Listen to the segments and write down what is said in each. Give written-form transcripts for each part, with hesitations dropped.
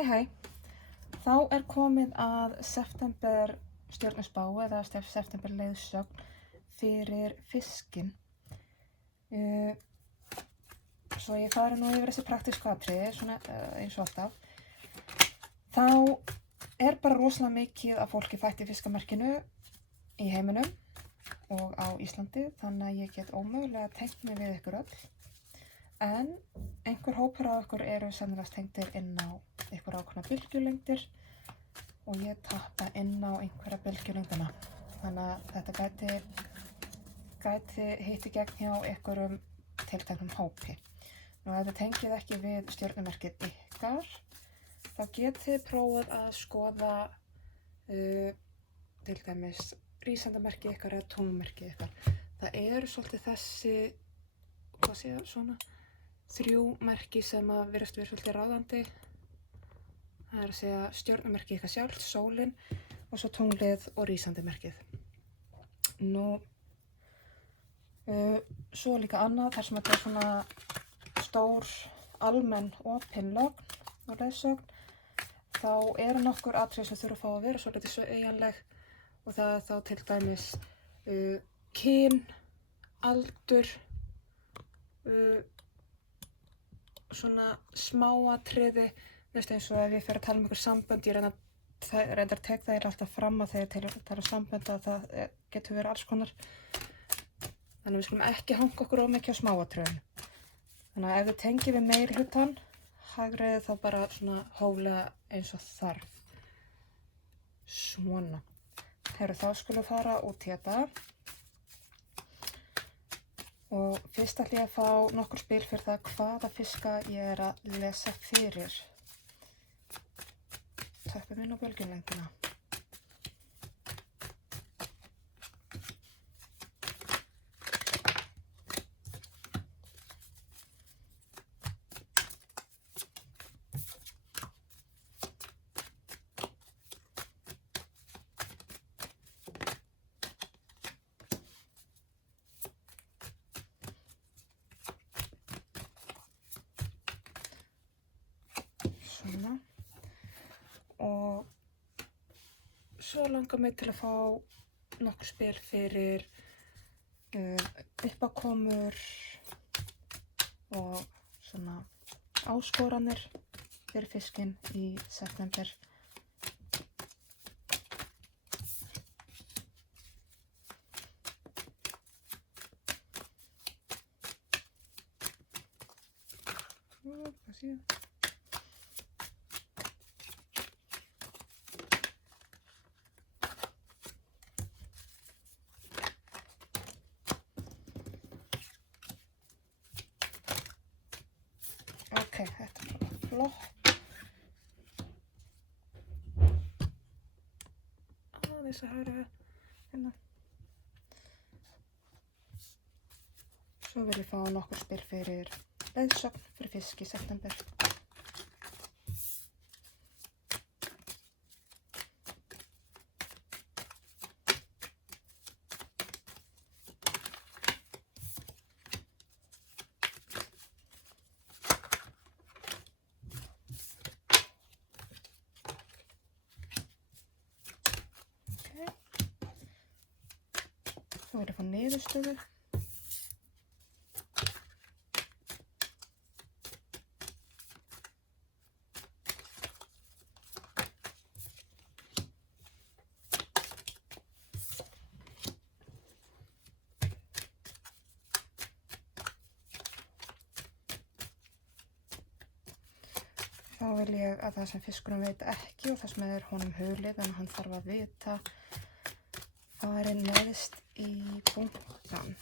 Hæ. Þá komið að september stjörnuspá eða september leiðsögn fyrir fiskinn. Svo ég fari nú yfir þessi praktísku atriði, svona eins og alltaf. Þá bara rosalega mikið af fólki fætt í fiskamerkinu í heiminum og á Íslandi, þannig að ég get ómögulega tengt mig við ykkur öll. En einhver hópur af ykkur eru sennilega tengdir inn á ykkur ákveðna bylgjulengdir og ég tappa inn á einhverja bylgjulengdina. Þannig að þetta gæti hitt í gegn hjá einhverjum tilteknum hópi. Nú ef þið tengið ekki við stjörnumerkið ykkar, þá getið þið prófað að skoða til dæmis rísandamerkið ykkar eða tunglmerkið ykkar. Það eru svolítið þessi, svona 3 merki sem að virðast vera svolítið ráðandi. Það að segja stjörnumerkið ykkar sjálft, sólin og svo tunglið og rísandamerkið. Nú, svo líka annað þar sem þetta svona stór, almenn, opin lögn og leiðsögn. Þá eru nokkur atriði sem þurfa að fá að vera svolítið sveigjanleg og það þá til dæmis kyn, aldur, svona smáatriði, eins og ef ég fer að tala einhver sambönd, ég reyndar tek það alltaf fram að þegar ég tala sambönd að það getur verið alls konar. Þannig að við skulum ekki hanga okkur of mikið á smáatriðinu. Þannig að ef þið tengið við meiri hlutann, hagræðið þá bara svona hóflega eins og þarf. Svona. Þá skulum fara út í þetta. Og fyrst ætla ég að fá nokkur spil fyrir það hvaða fiska ég að lesa fyrir. Töppum inn á bylgjulengdina. Svona. Og svo langar mig til að fá nokkur spil fyrir uppákomur og svona áskoranir fyrir fiskinn í september. Hvað sé ég? Þetta bara flott. Aðeins að hægra hérna. Svo vil ég fá nokkur spil fyrir leiðsögn fyrir fisk í september. Svo vil ég fá niðurstöðu. Þá vil ég að það sem fiskurinn veit ekki og það sem honum hulið, en hann þarf að vita, fari neðst í bunkann.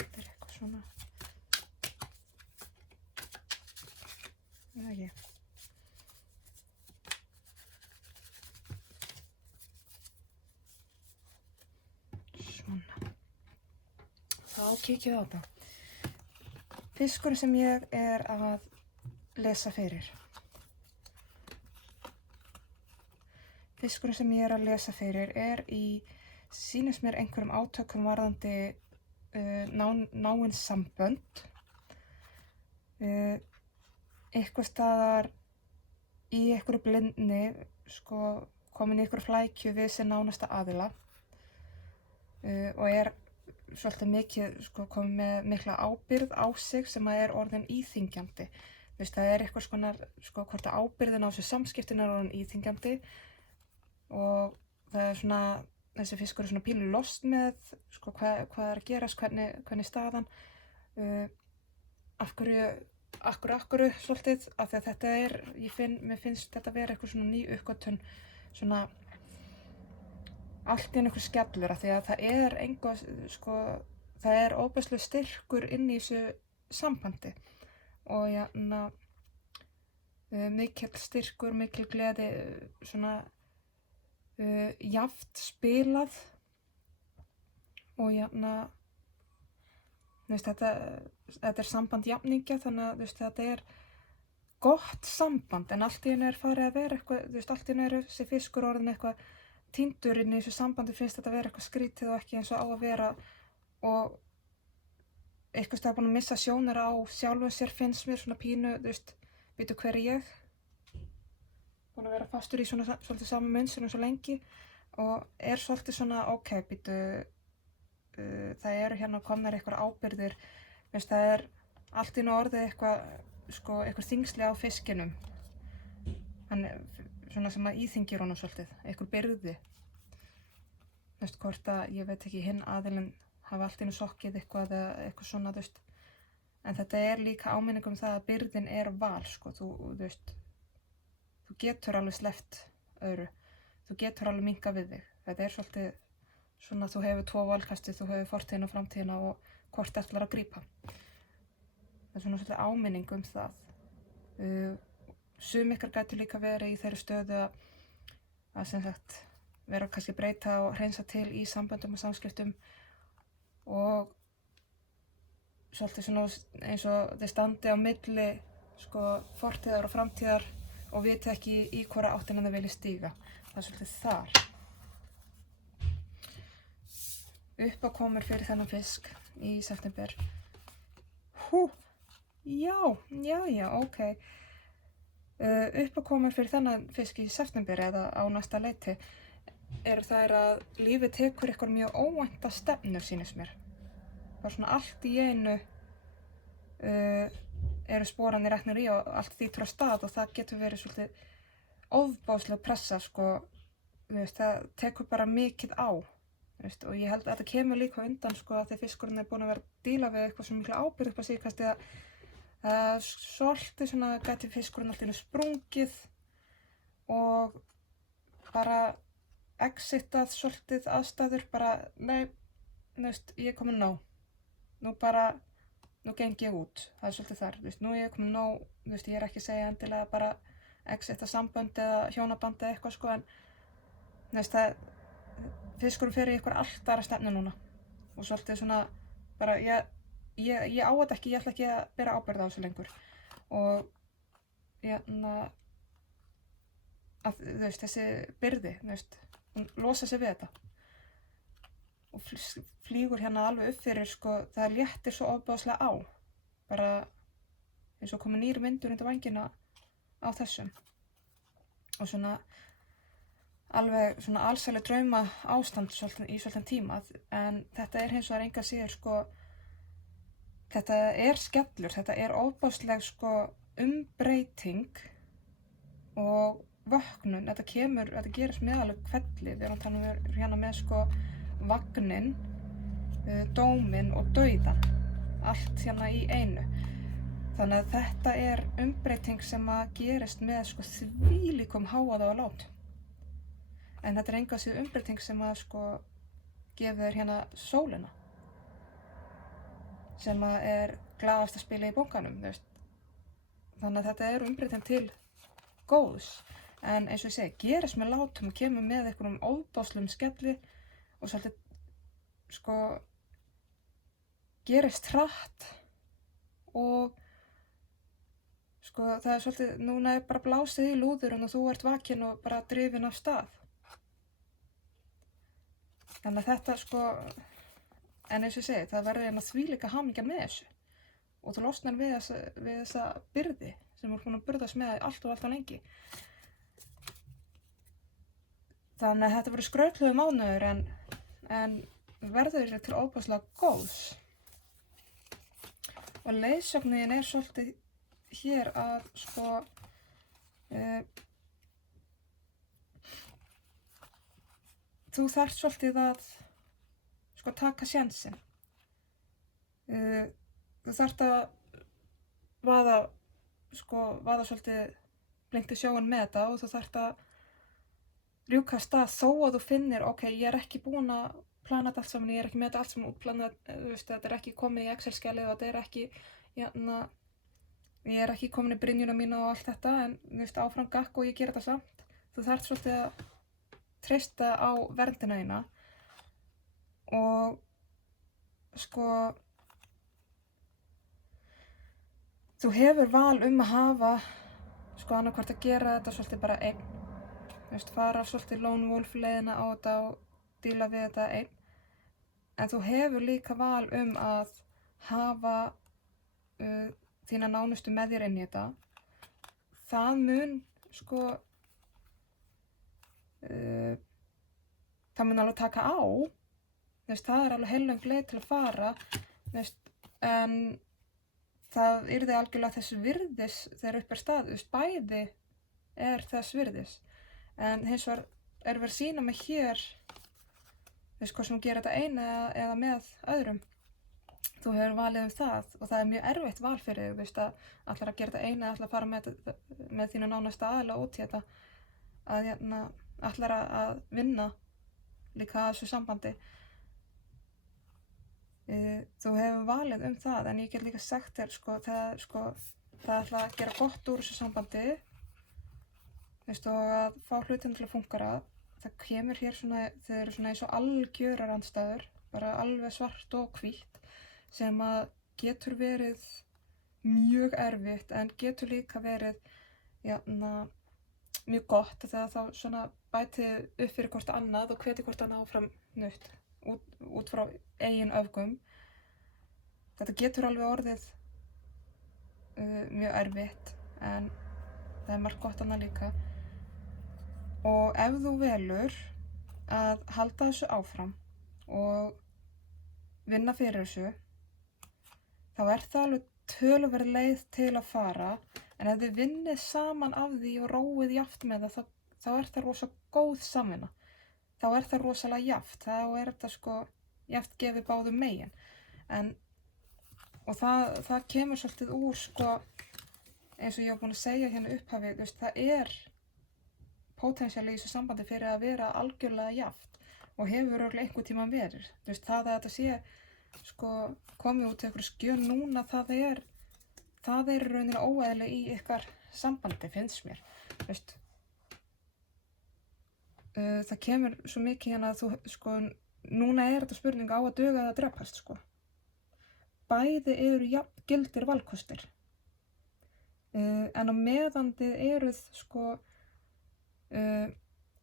Þetta eitthvað svona. Eða ekki. Svona. Þá kíkjum við á þetta. Fiskurinn sem ég að lesa fyrir. Fiskurinn sem ég að lesa fyrir í, sýnist mér einhverjum átökum varðandi náin sambönd. eitthvað staðar í einhverju blindni, sko, komin í einhverju flækju við sinn nánasta aðila og svolítið mikið, sko, komin með mikla ábyrgð á sig sem er orðin íþyngjandi. Það eitthvað skonar, sko, hvort að ábyrgðin á þessu samskiptin orðin íþyngjandi og það svona, þessi fiskur svona pínu lost með, sko, hvað að gerast, hvernig staðan, af hverju, svolítið, af því að þetta mér finnst þetta vera eitthvað svona ný uppgötvun, svona, allt í einhver skellur, af því að það sko, það óbærslega styrkur inn í þessu sambandi og mikill styrkur, mikil gleði, svona, jafnt spilað og þetta samband jafningja, þannig að þetta gott samband, en allt í einu farið að vera eitthvað, allt í einu þessi fiskur orðin eitthvað týndur inn í þessu sambandi, finnst þetta vera eitthvað skrítið og ekki eins og á að vera og eitthvað stað búin að missa sjónar á sjálfum sér, finnst mér svona pínu, býtu hver ég? Búin að vera fastur í svona svolítið sama munstur svo lengi og svolítið svona, ok, býtu, það hérna komnar eitthvað ábyrgðir, það allt í einu orðið eitthvað, sko, eitthvað þyngsli á fiskinum, svona sem að íþyngir honum svolítið, eitthvað byrði, hvort að, ég veit ekki, hinn aðilinn hafa allt í einu sokkið eitthvað eða eitthvað svona, en þetta líka áminning það að byrðin val, sko, þú getur alveg sleppt öðru, þú getur alveg minnkað við þig, þetta svolítið svona, þú hefur tvo valkasti, þú hefur fortíðina og framtíðina og hvort ætlar að grípa, það svona svolítið áminning það, sum ykkar gætu líka verið í þeirri stöðu að sem sagt vera kannski breyta og hreinsa til í samböndum og samskiptum og svolítið svona eins og þið standi á milli, sko, fortíðar og framtíðar og viti ekki í hvora áttina þið vilji stíga. Það svolítið þar. Uppákomur fyrir þennan fisk í september. Já, ok. Uppákomur fyrir þennan fisk í september eða á næsta leiti þær að lífið tekur ykkur mjög óvænta stefnu, sýnist mér. Bara svona allt í einu sporanir reknir í og allt þýtur á stað og það getur verið svolítið ofboðsleg pressa, sko, það tekur bara mikið á, og ég held að þetta kemur líka undan, sko, að því fiskurinn búin að vera að díla við eitthvað svo mikla ábyrgð upp á síðkastið að svolítið svona gæti fiskurinn allt í einu sprungið og bara exitað svolítið aðstæður, bara, nei, ég er komin nóg, nú geng ég út, það svolítið þar, nú er ég komin nóg, ég er ekki að segja endilega bara exita sambönd eða hjónaband eða eitthvað, sko, en fiskurinn fer í eitthvað allt aðra stefnu núna og svolítið svona, bara, ég á þetta ekki, ég ætla ekki að bera ábyrgð á þessu lengur og þessi byrði, hún losa sig við þetta og flýgur hérna alveg upp fyrir, sko, það léttir svo ofboðslega á, bara eins og komið nýr vindur undir vængina á þessum og svona alveg svona alsælu drauma ástand í svolítinn tíma, en þetta hins vegar enga síður, sko, þetta skellur, þetta ofboðsleg, sko, umbreyting og vöknun, þetta gerist með alveg kvelli, við erum að tala hérna með, sko, vagnin, dóminn og dauðan, allt hérna í einu. Þannig að þetta umbreyting sem að gerist með, sko, þvílíkum hávaða og látum. En þetta enga síður umbreyting sem að, sko, gefur hérna sólina, sem að glaðast að spila í bunkanum, Þannig að þetta umbreyting til góðs. En eins og ég segi, gerist með látum og kemur með einhverjum ofboðslegum skelli og svolítið, sko, gerist hratt og, sko, það svolítið, núna bara blásið í lúðurinn og þú ert vakinn og bara drifinn af stað. Þannig að þetta, sko, en eins og ég segi, það verður þvílíka hamingja með þessu og þú losnar við þessa byrði sem búin að burðast með allt og lengi. Þannig að þetta verður skrautlegur mánuður en verður til óbúslega góðs. Og leiðsögnin svolítið hér að sko þú þarft svolítið að sko taka sénsinn. Þú þarft að vaða svolítið blint í sjóinn með þetta og þú þarft að rjúka af stað þó að þú finnir, ok, ég er ekki búin að plana þetta allt saman, ég er ekki með þetta allt saman útplanað, þetta er ekki komið í Excel-skjalið og þetta er ekki, ég er ekki komin í brynjuna mína og allt þetta, en áfram gakk og ég ger þetta samt. Þú þarft svolítið að treysta á verndina þína og sko þú hefur val að hafa sko annarkvort að gera þetta svolítið bara einn, fara svolítið lone wolf leiðina á þetta og díla við þetta einn, en þú hefur líka val að hafa þína nánustu með þér inn í þetta. Það mun sko það mun alveg taka á, það er alveg heilöng leið til að fara, en það yrði algjörlega þess virðis þegar upp er staðið, bæði er þess virðis, en hins vegar verið að sýna mig hér, hvað sem gera þetta eina eða með öðrum. Þú hefur valið það og það er mjög erfitt val fyrir þig, að ætlar að gera þetta eina, ætlar að fara með þínu nánasta aðila út í þetta, að ætlar að vinna líka að þessu sambandi. Þú hefur valið það, en ég get líka sagt þér, það ætla að gera gott úr þessu sambandi, og að fá hlutin til að fúnkara. Það kemur hér þau eru eins og algjörar andstæður, bara alveg svart og hvítt, sem að getur verið mjög erfitt, en getur líka verið mjög gott, þegar þá bætið upp fyrir hvort annað og hvetið hvort annað áfram út frá eigin öfgum. Þetta getur alveg orðið mjög erfitt, en það er margt gott annað líka. Og ef þú velur að halda þessu áfram og vinna fyrir þessu, þá er það alveg töluverð leið til að fara, en ef þið vinnið saman af því og róið jafnt með það, þá er það rosa góð samvinna. Þá er það rosalega jafnt, þá er þetta jafnt gefið báðum megin. Og það kemur svolítið úr eins og ég var búin að segja hérna upphafið, það er pótensjál í þessu sambandi fyrir að vera algjörlega jafnt og hefur örugglega einhvern tímann verið. Það að þetta sé komið út til einhverju skjön núna, það er í rauninni óeðli í ykkar sambandi, finnst mér. Það kemur svo mikið hérna að núna er þetta spurning á að duga eða drepast, Bæði eru jafn gildir valkostir. En á meðan þið eruð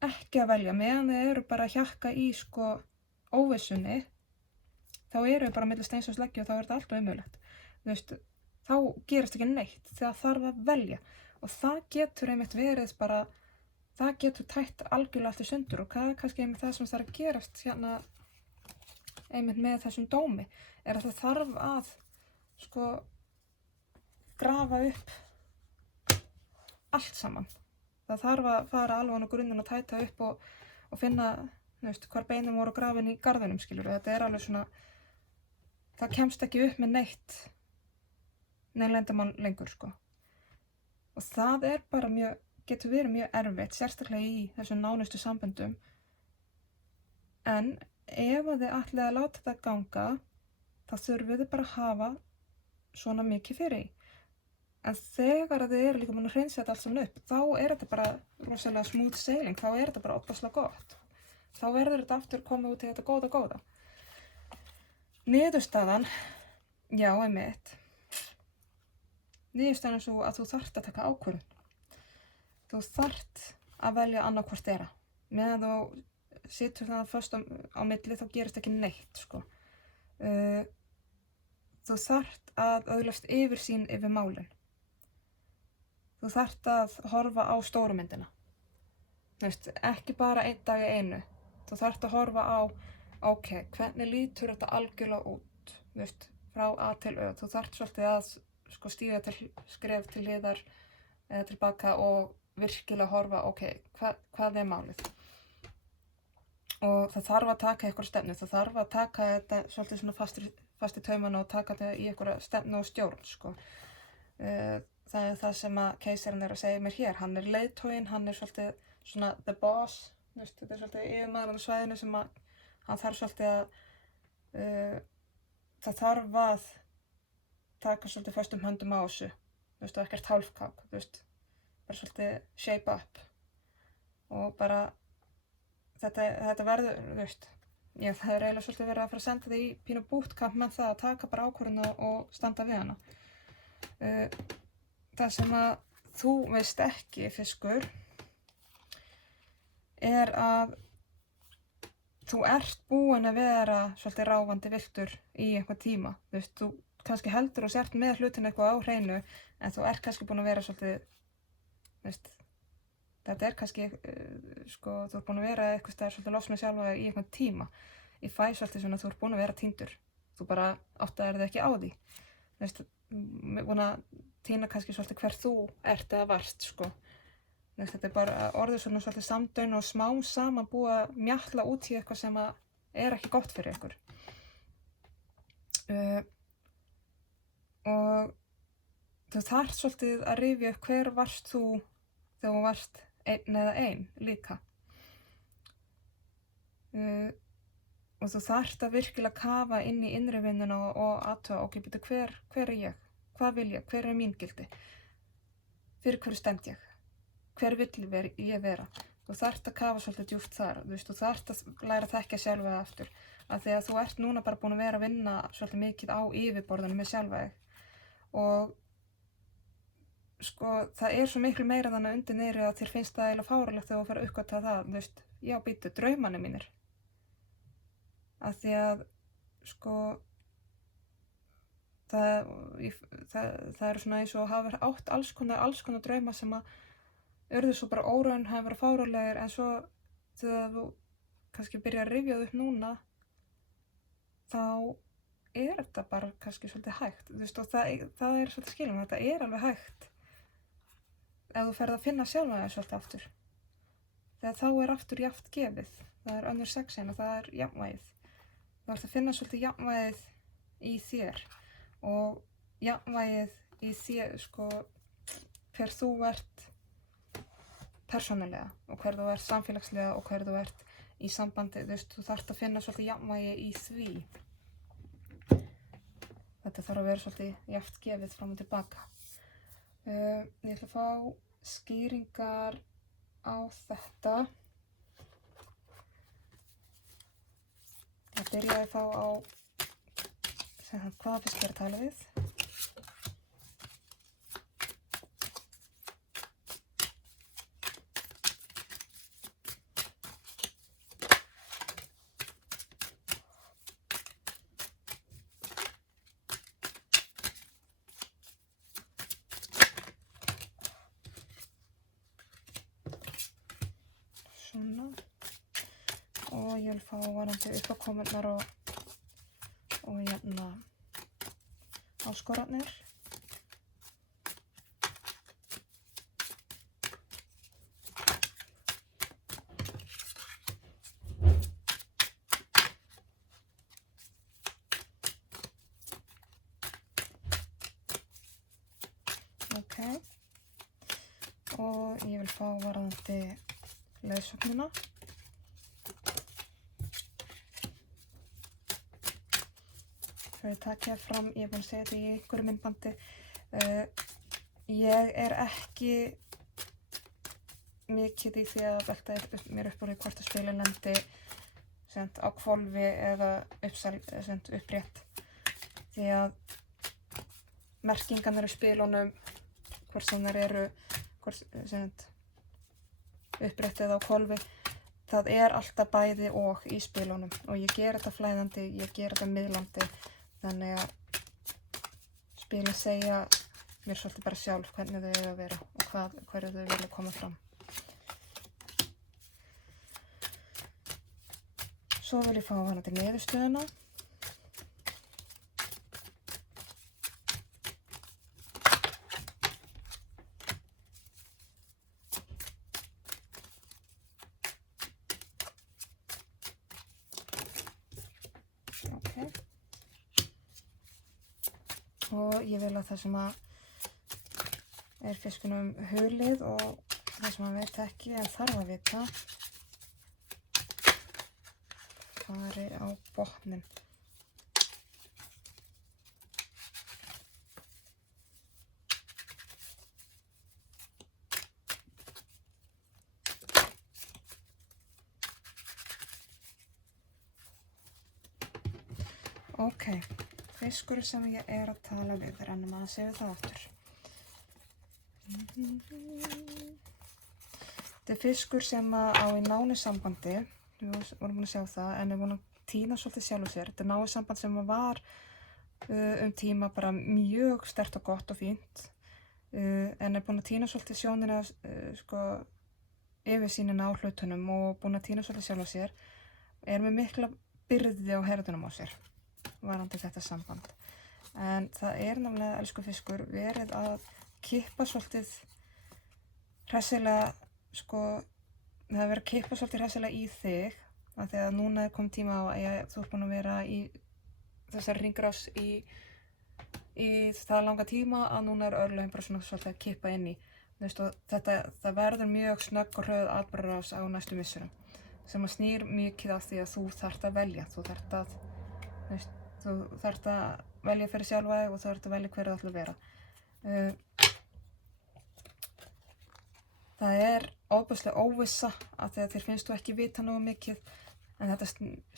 ekki að velja, meðan þið eru bara að hjakka í óvissunni, þá eru þið bara milli steins og sleggju og þá er þetta allt ómögulegt. Þá gerist ekki neitt, það þarf að velja og það getur einmitt verið bara, það getur tætt algjörlega allt í sundur og það er kannski einmitt það sem þarf að gerast hérna einmitt með þessum dómi, er að það þarf að grafa upp allt saman. Það þarf að fara alveg á grunninn og tæta upp og finna, hvar beinin voru grafin í garðinum, skilurðu. Þetta er alveg það kemst ekki upp með neitt leyndarmál lengur, Og það er bara getur verið mjög erfitt, sérstaklega í þessum nánustu samböndum. En ef þið ætlið að láta þetta ganga, þá þurfið þið bara að hafa svona mikið fyrir í. En þegar þið eru líka búin að hreinsa þetta allt saman upp, þá er þetta bara rosalega smooth sailing, þá er þetta bara óbærslega gott. Þá verður þetta aftur komið út í þetta góða. Niðurstaðan, já, einmitt. Niðurstaðan er svo að þú þarft að taka ákvörðun. Þú þarft að velja annað hvort þeirra. Meðan þú situr það föst á milli, þá gerist ekki neitt, Þú þarft að öðlast yfirsýn yfir málin. þú þarft að horfa á stóru myndina. Ekki bara einn dag í einu. Þú þarft að horfa á, ok, hvernig lítur þetta algjörlega út, frá A til Ö. Þú þarft svolítið að stíga skref til hliðar eða tilbaka og virkilega horfa, ok, hvað málið? Og það þarf að taka einhverja stefnu, það þarf að taka þetta svolítið svona fast í taumana og taka þetta í einhverja stefnu og stjórn, Það það sem að keisarinn að segja mér hér. Hann leiðtoginn, hann svolítið svona the boss, þetta svolítið yfirmaðurinn á svæðinu sem að hann þarf svolítið að það þarf að taka svolítið föstum höndum á þessu, og ekkert hálfkák, bara svolítið shape up og bara þetta verður, það eiginlega svolítið verið að fara að senda þig í pínu bootcamp með það að taka bara ákvörðun og standa við hana. Það sem að þú veist ekki, fiskur, að þú ert búin að vera svolítið ráfandi villtur í einhvern tíma. Þú kannski heldur og sért með hlutin eitthvað á hreinu, en þú ert kannski búin að vera svolítið, þetta kannski, þú ert búin að vera eitthvað staðar svolítið loks með sjálfa í einhvern tíma. Ég fæ svolítið svona að þú ert búin að vera týndur. Þú bara áttaðir þig ekki á því. Búin að týna kannski svolítið hver þú ert eða varst, Þetta bara orðið svona svolítið samdaun og smám saman búið að mjatla út í eitthvað sem að ekki gott fyrir ykkur. Og þú þarft svolítið að rifja upp hver varst þú þegar þú varst einn eða ein líka. Og þú þarft að virkilega kafa inn í innri vinnuna og athuga, ok, bíddu, hver ég? Hvað vil ég? Hver mín gildi? Fyrir hverju stend ég? Hver vill ég vera? Þú þarft að kafa svolítið djúpt þar, þú þarft að læra að þekkja sjálfa þig aftur. Af því að þú ert núna bara búin að vera að vinna svolítið mikið á yfirborðinu með sjálfa þig. Og það svo miklu meira þannig undir niðri að þér finnst það eiginlega fáránlegt þegar þú fer að uppgötva það, já, býtu, draumarnir mínir. Af því að, það svona eins og hafa átt alls konar drauma sem að urðu svo bara óraunhæfir og fáránlegir, en svo þegar þú kannski byrja að rifja það upp núna, þá þetta bara kannski svolítið hægt, og það svolítið skilum, þetta alveg hægt ef þú ferð að finna sjálfa þig svolítið aftur. Þegar þá aftur jafnt gefið, það önnur sexin og það jafnvægið. Þú ert að finna svolítið jafnvægið í þér og jafnvægið í þér, hver þú ert persónulega og hver þú ert samfélagslega og hver þú ert í sambandi, þú þarft að finna svolítið jafnvægi í því. Þetta þarf að vera svolítið jafnt gefið fram og tilbaka. Ég ætla að fá skýringar á þetta. Það byrjaði þá á hvaða fisk er að tala við. Svona. Og ég vil fá varandi uppákomunnar og áskorarnir. Ok. Og ég vil fá varandi leiðsögnina. Svo ég takk hér fram, ég búin að segja þetta í einhverju myndbandi. Ég ekki mikið í því að velta mér upp úr í hvort að spilin lendi á hvolfi eða upprétt. Því að merkingarnar í spilunum, hvort sem þær eru upprétt eða á hvolfi, það alltaf bæði og í spilunum og ég ger þetta flæðandi, ég ger þetta miðlandi, þannig að spilin segja mér svolítið bara sjálf hvernig þau eiga að vera og hverju þau vilja koma fram. Svo vil ég fá hana til niðurstöðuna. Og ég vil að það sem er fiskunum hulið og það sem hann veit ekki en þarf að vita fari á botninn. Ok. Fiskur sem ég er að tala við, rennum að segja það aftur. Þetta er fiskur sem á í nánu sambandi, við vorum búin að sjá það, en er búin að týna svolítið sjálfu sér. Þetta er nánu samband sem var tíma bara mjög sterkt og gott og fínt, en er búin að týna svolítið sjónina, yfirsýnina á hlutunum og búin að týna svolítið sjálfu sér, er með mikla byrði á herðunum á sér. Varandi þetta samband. En það er nefnilega, elsku fiskur, verið að kippa svolítið hressilega, það er verið að kippa svolítið hressilega í þig, af því að núna er komið tíma á að þú ert búin að vera í þessari hringrás í það langa tíma að núna er örlögin bara svona svolítið að kippa inn í. Það verður mjög snögg og hröð atburðarás á næstu misserum, sem að snýr mikið af því að þú þarft að velja, þú þarft að velja fyrir sjálfa þig og þú þarft að velja hverju þú ætlar að vera. Það er ofboðslega óvissa af því að þér finnst þú ekki vita nógu mikið, en þetta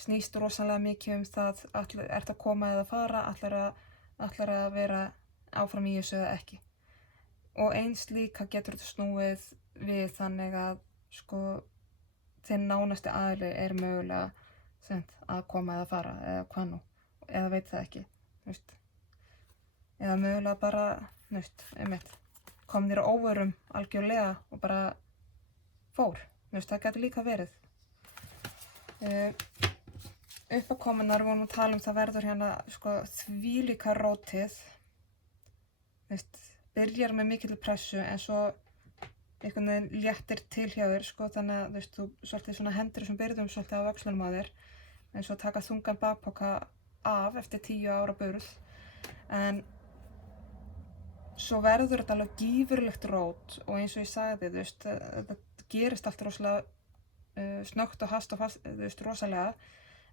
snýst rosalega mikið það ert að koma eða fara, ætlar að vera áfram í þessu eða ekki. Og eins líka getur þetta snúið við þannig að þinn nánasti aðili er mögulega að koma eða fara eða hvað nú. Eða veit það ekki, eða mögulega bara, kom þér á óvörum algjörlega og bara fór, það getur líka verið. Uppákomunnar vorum að tala það verður hérna, þvílíka rótið, byrjar með mikilli pressu en svo einhvern veginn léttir til hjá þér, þannig að þú svolítið svona hendur þessum byrðum svolítið á öxlunum á þér, en svo taka þungan bakpoka af eftir 10 ára burð, en svo verður þetta alveg gífurlegt rót og eins og ég sagði, þetta gerist allt rosalega snöggt og hast og fast, rosalega,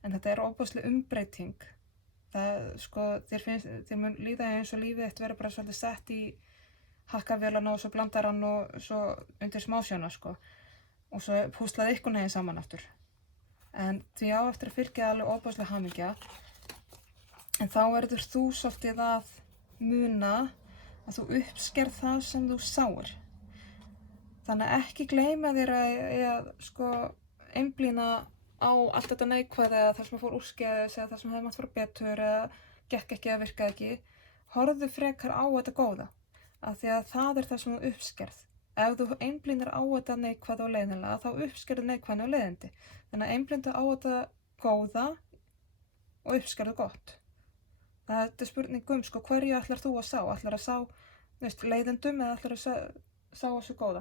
en þetta er ofboðsleg umbreyting. Þér mun líða eins og lífið eitt verður bara svolítið sett í hakkavélana og svo blandar hann og svo undir smásjána, og svo púslaði ykkur neginn saman aftur. En því á eftir að fylgja alveg ofboðsleg hamingja. En þá verður þú svolítið að muna að þú uppskerð það sem þú sáir. Þannig að ekki gleyma þér að einblína á allt þetta neikvæða eða það sem fór úrskeiðis eða það sem hefði mátt fara betur eða gekk ekki eða virkaði ekki. Horfðu frekar á þetta góða, af því að það er það sem þú uppskerð. Ef þú einblínir á þetta neikvæða og leiðinlega, þá uppskerðu neikvæðina og leiðindi. Þannig að einblíndu á þetta góða og uppskerðu gott. Þetta er spurning hverju ætlar þú að sá? Ætlar að sá leiðindum eða ætlar að sá þessu góða?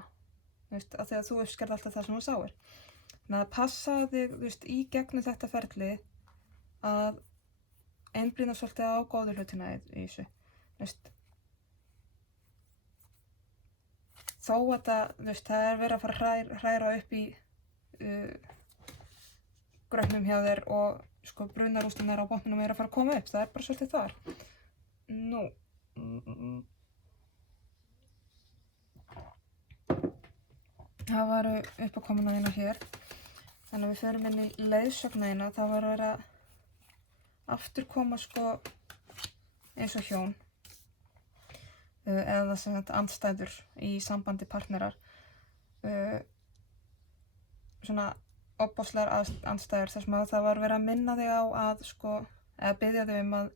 Af því að þú uppskerð alltaf það sem þú sáir. Þannig að passa þig í gegnum þetta ferli að einblína svolítið á góðu hlutina í þessu. Þó að það er verið að fara að hræra upp í gröfnum hjá þér og brunarústirnar á botninum er að fara að koma upp, það er bara svolítið þar. Nú. Það varu uppákomunarina hér, þannig að við förum inn í leiðsögnina, þá var verið að aftur koma eins og hjón, eða sem þetta andstæður í sambandi partnerar, svona ofboðslegar andstæður þar sem að það var verið að minna þig á að eða biðja þig að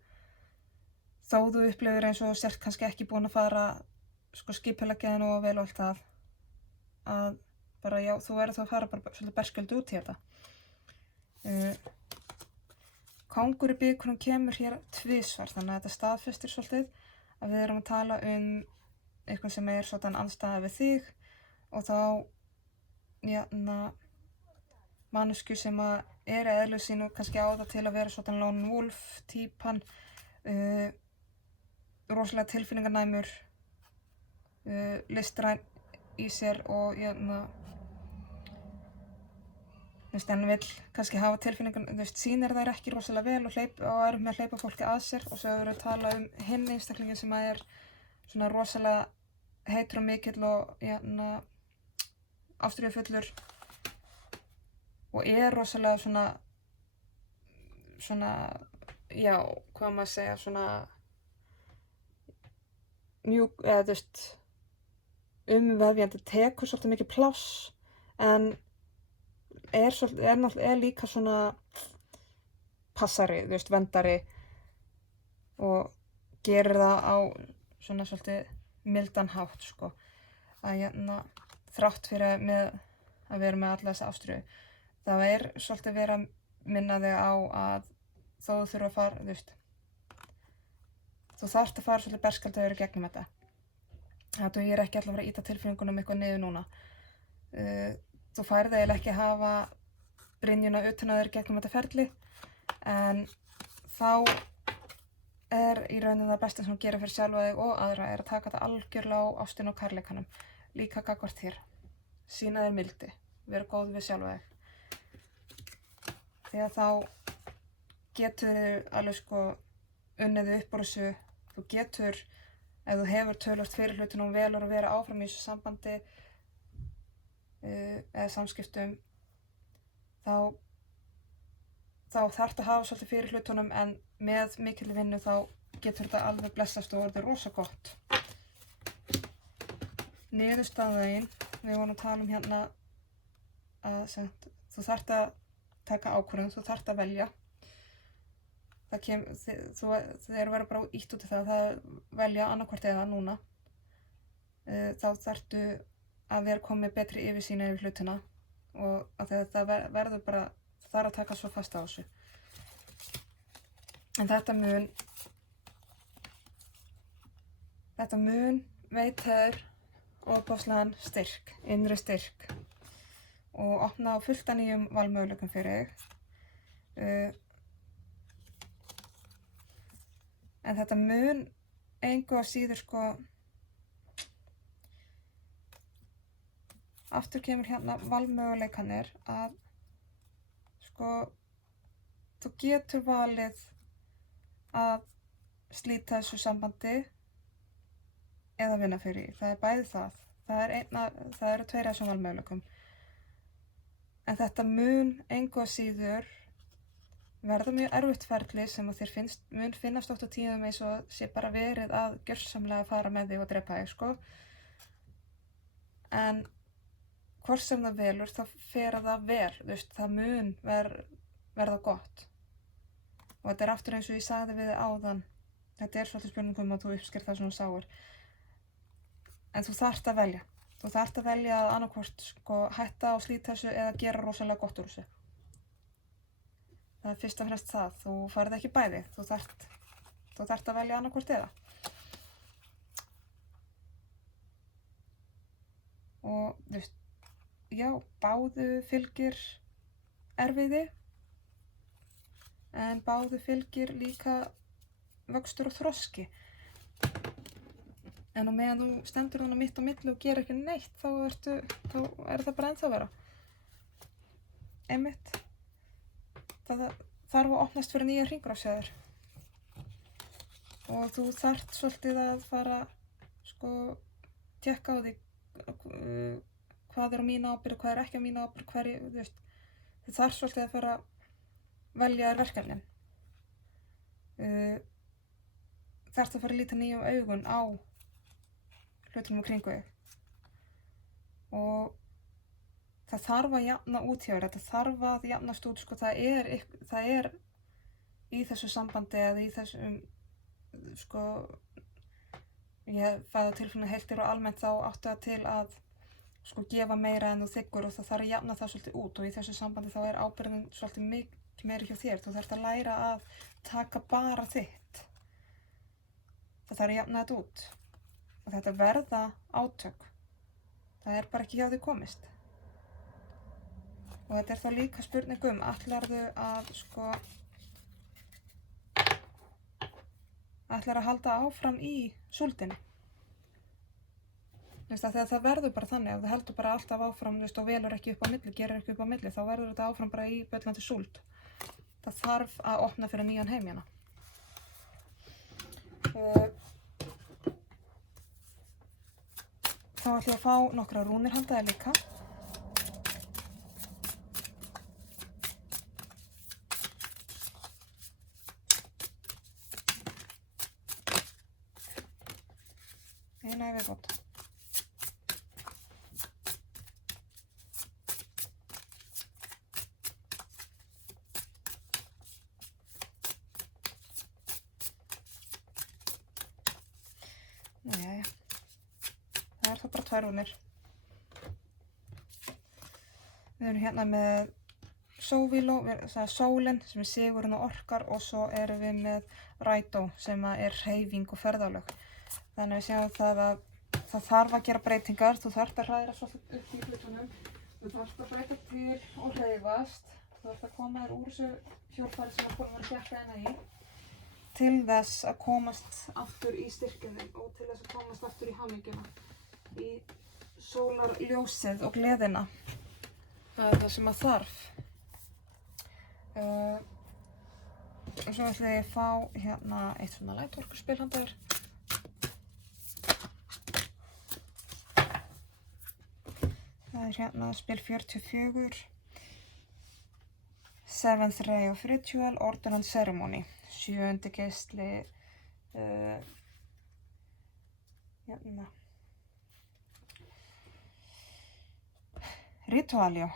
þó þú upplifir eins og sért kannski ekki búin að fara sko skipuleggja það nógu vel og allt það að bara já, þú verður þá að fara bara svolítið berskjöldu út í þetta. Kóngur í bikurum kemur hér tvisvar, þannig að þetta staðfestir svolítið að við erum að tala eitthvað sem svolítið andstæða við þig og þá manneskju sem eðlu sínu kannski á það til að vera svolítið lone wolf típan, rosalega tilfinninganæmur, listræn í sér og hann vill kannski hafa tilfinningan, sýnir þær ekki rosalega vel og með að hleypa fólki að sér og svo hefur við talað hinn einstaklingin sem svona rosalega heitur og mikill og ástríðufullur og rosalega svona, já, hvað maður segja, svona mjúk, eða umvefjandi, tekur svolítið mikið pláss en er líka svona passari, verndari og gerir það á svona svolítið mildan hátt, sko. Að þrátt fyrir að vera með alla þessa ástríðu. Það svolítið verið að minna þig á að þó þú þurfa að fara, þú þarft að fara svolítið berskjaldaður í gegnum þetta. Það dugir ekki alltaf að fara að ýta tilfinningunum eitthvað niður núna. Þú færð eiginlega ekki að hafa brynjuna utan á þér gegnum þetta ferli, en þá í rauninni það besta sem þú gerir fyrir sjálfa þig og aðra að taka þetta algjörlega á ástinni og kærleikanum, líka gagnvart þér. Sýna þér mildi, vera góð við sjálfa þig. Því að þá getur þið alveg unnið upp úr þessu, þú getur, ef þú hefur tölvört fyrir hlutunum vel og vera áfram í þessu sambandi eða samskiptum, þá þarftu að hafa svolítið fyrir hlutunum en með mikilli vinnu þá getur þetta alveg blessast og orðið rosa gott. Niðurstaðan, við vorum að tala hérna að þú þarft að taka ákvörðun, þú þarft að velja. Þeir verður bara ítt út í það velja annarkvort eða núna. Þá þarftu að vera komið betri yfirsýn yfir hlutina og að þetta verður bara, það þarf að taka svo fast á þessu. En þetta mun veit þér ofboðslegan styrk, innri styrk og opna á fullt af nýjum valmöguleikum fyrir þig. En þetta mun engu að síður aftur kemur hérna valmöguleikanir að þú getur valið að slíta þessu sambandi eða vinna fyrir því. Það bæði það. Það eru tveir af þessum valmöguleikum. En þetta mun engu að síður verða mjög erfitt ferli sem að þér mun finnast oft á tíðum eins og sé bara verið að gjörsamlega fara með þig og drepa þig, En hvort sem það velur, þá fer það vel, það mun verða gott. Og þetta aftur eins og ég sagði við þig áðan, þetta svolítið spurningum að þú uppsker það sem þú sáir. En þú þarft að velja. Þú þarft að velja að annarkvort hætta og slíta þessu eða gera rosalega gott úr þessu. Það fyrst og fremst það, þú færð ekki bæði, þú þarft að velja annarkvort eða. Og já, báðu fylgir erfiði, en báðu fylgir líka vöxtur og þroski. En á meðan þú stendur þannig mitt á milli og gerir ekki neitt, þá það bara ennþá vera. Einmitt. Það þarf að opnast fyrir nýja hringrás hjá þér. Og þú þarft svolítið að fara, tékka á því hvað á mín ábyrgð og hvað ekki á mín ábyrgð, þú þarft svolítið að fara að velja þér verkefnin. Þarft að fara að líta nýjum augun á hlutunum kringu þig. Og það þarf að jafna út hjá þér, þetta þarf að jafnast út, það er í þessu sambandi eða í þessum, ég fæ það tilfinna heilt yfir og almennt þá áttu það til að sko gefa meira en þú þiggur og það þarf að jafna það svolítið út og í þessu sambandi þá ábyrgðin svolítið mikið meiri hjá þér. Þú þarft að læra að taka bara þitt. Það þarf að jafna þetta út og þetta verða átök. Það bara ekki hjá því komist. Og þetta þá líka spurning ætlarðu að sko ætlarðu að halda áfram í súldinni? Þegar það verður bara þannig, ef þú heldur bara alltaf áfram og velur ekki upp á milli, gerir ekki upp á milli, þá verður þetta áfram bara í bullandi súld. Það þarf að opna fyrir nýjan heim hérna. Þá ætlum ég að fá nokkra rúnir handa þér líka. Eina í viðbót. Jæja. Það þá bara 2 rúnir. Við erum hérna með Sóvíló, það sólin sem sigurinn og orkar og svo erum við með Rædó sem hreyfing og ferðalög. Þannig að við sjáum það að það þarf að gera breytingar, þú þarft að hræra svolítið upp í hlutunum, þú þarft að breyta til og hreyfast, þú þarft að koma þér úr þessu hjólfari sem búin að vera þétta hérna í, til þess að komast aftur í styrkjunni og til þess að komast aftur í hamingjuna, í sólarljósið og gleðina. Það það sem að þarf. Og svo ætla ég að fá hérna eitt svona lightorkuspil handa þér. Það hérna spil 44, 7th Ray of Ritual, Ordinance Ceremony, 7. geisli, hérna, Ritualio.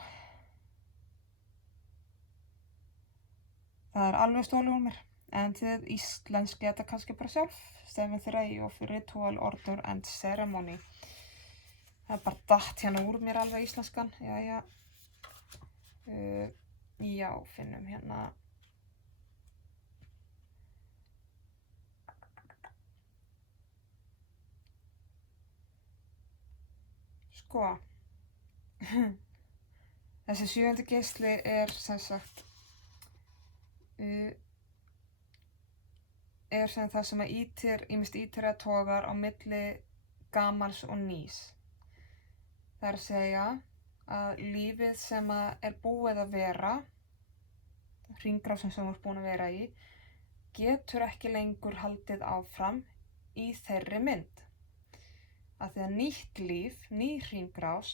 Það alveg stólið úr mér, en þið íslenski þetta kannski bara sjálf, 7th Ray of Ritual, Order and Ceremony. Það bara datt hérna úr mér alveg íslenskan, jæja. Já, finnum hérna. Sko, þessi 7. geisli sem sagt, sem það sem að ýmist ýtir eða togar á milli gamals og nýs. Það að segja að lífið sem að búið að vera, hringrásin sem þú ert búin að vera í, getur ekki lengur haldið áfram í þeirri mynd. Af því að nýtt líf, ný hringrás,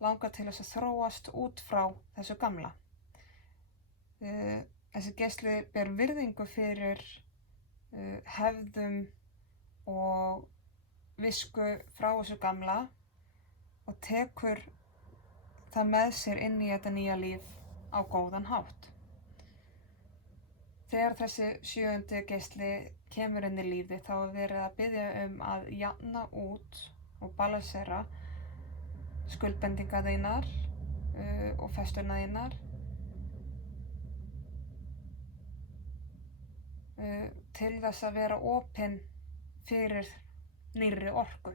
langar til þess að þróast út frá þessu gamla. Þessi geisli ber virðingu fyrir hefðum og visku frá þessu gamla og tekur það með sér inn í þetta nýja líf á góðan hátt. Þegar þessi 7. geisli kemur inn í lífið þá verið að biðja að jafna út og balansera skuldbendingar þínar og festurna þínar til þess að vera opin fyrir nýrri orku.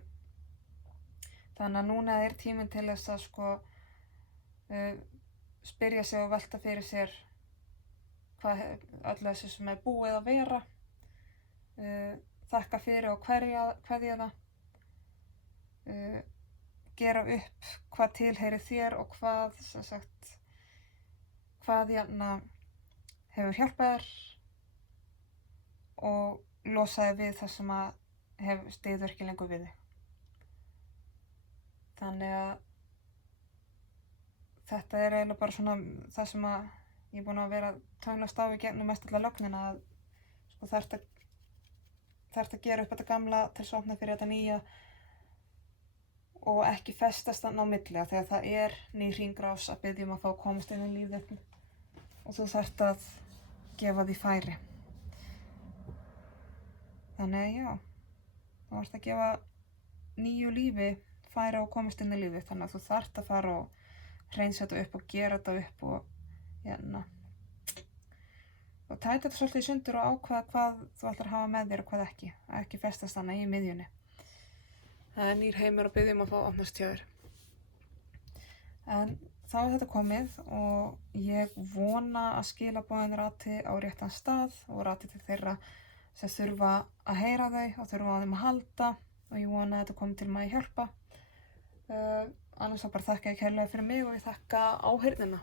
Þannig að núna tíminn til þess að sko spyrja sig og velta fyrir sér hvað öllu þessu sem búið að vera, þakka fyrir og kveðja það, gera upp hvað tilheyrir þér og hvað, sem sagt, hvað hefur hjálpað þér og losa þig við það sem styður ekki lengur við þig. Þannig að þetta eiginlega bara svona það sem ég er búin að vera að tönnlast á í gegnum mest alla lögnina, að sko þarft að gera upp þetta gamla til að opna fyrir þetta nýja og ekki festast þarna á milli, þegar það ný hringrás að biðja að fá að komast inn í lífið og þú þarft að gefa því færi. Þannig já, Þú ert að gefa nýju lífi færi á að komast inn í lífið, þannig að þú þarft að fara og hreinsa þetta upp og gera þetta upp og tæta þetta svolítið í sundur og ákveða hvað þú ætlar að hafa með þér og hvað ekki festast hana í miðjunni. Það er nýr heimur að biðja að fá opnast hjá þér. En þá er þetta komið og ég vona að skilaboðin rati á réttan stað og rati til þeirra sem þurfa að heyra þau og þurfa á þeim að halda, og ég vona að þetta komi til maður að hjálpa. Annars þá bara þakka ég kærlega fyrir mig og ég þakka áheyrnina.